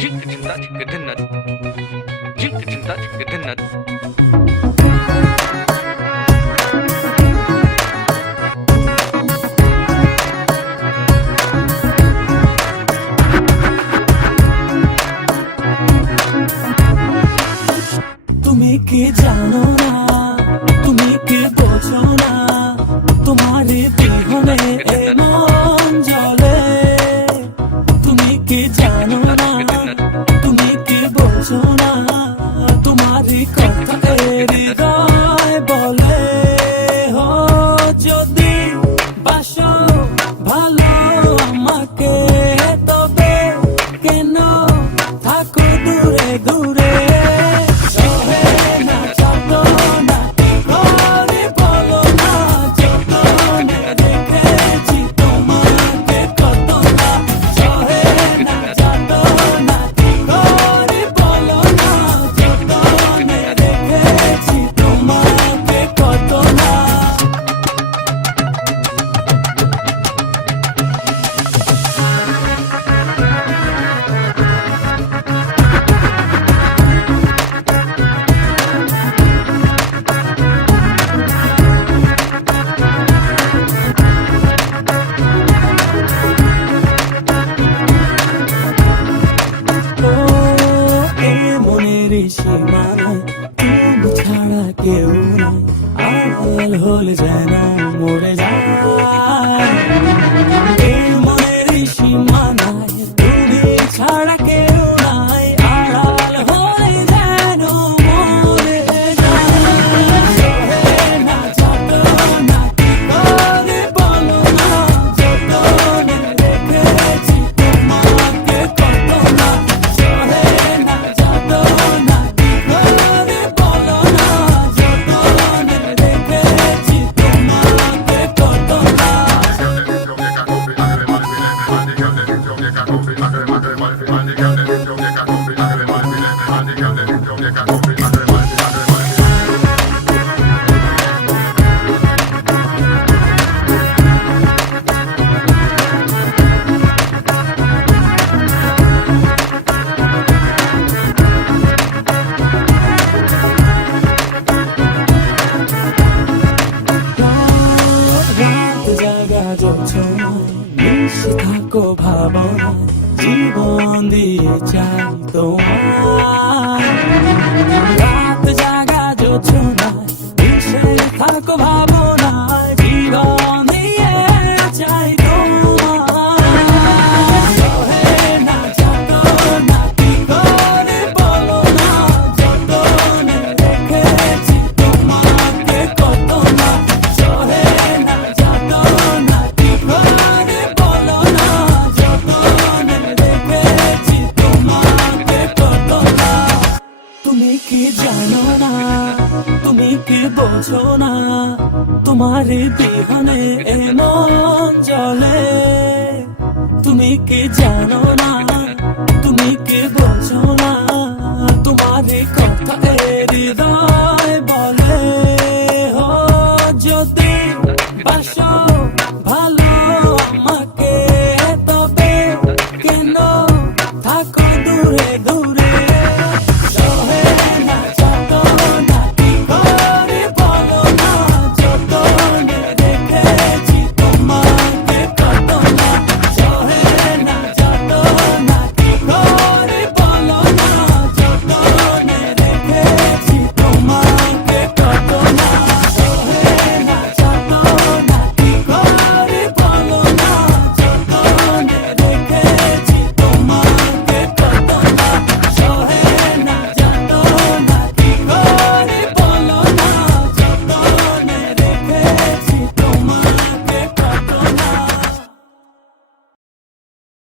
তুমি কি জানো না, তুমি কি বোঝো না, তোমার বিহনে এ মন জ্বলে। তুমি কি জানো না, তুমি কি বোঝো না, তোমার কথা হৃদয় বলে। হো যদি বাসো ভালো আমাকে, তবে কেন থাকো দূরে দূরে। তুমি ছাড়া কেউ নাই, আড়াল হলে যেন মরে যায়। মনের সীমানায় তুমি ছাড়া কেউ নাই, আড়াল হলে যেন মরে যায়। না যত না কি করে বলো না, যতনে রেখেছি তোমাকে কত না। সহে না যত না কি করে বলো না, যতনে রেখেছি তোমাকে কত না। মিশে থাকো ভাবনায়, জীবন দিয়ে চাই তোমার। রাত জাগা যোছনায় মিশে থাকো ভাবনায়, জীবন দিয়ে চাই তোমার। সহে না যত না কি করে বলো না, যতনে রেখেছি তোমাকে কত না। সহে না যত না কি করে বলো না, যতনে রেখেছি তোমাকে কত না। তুমি কি জানো না, তুমি কি বোঝো না, তোমার বিহনে এ মন জ্বলে। তুমি কি জানো না, তুমি কি বোঝো না, তোমার কথা হৃদয় বলে। হো যদি বাসো ভালো আমাকে, তবে কেন থাকো দূরে দূরে। সহে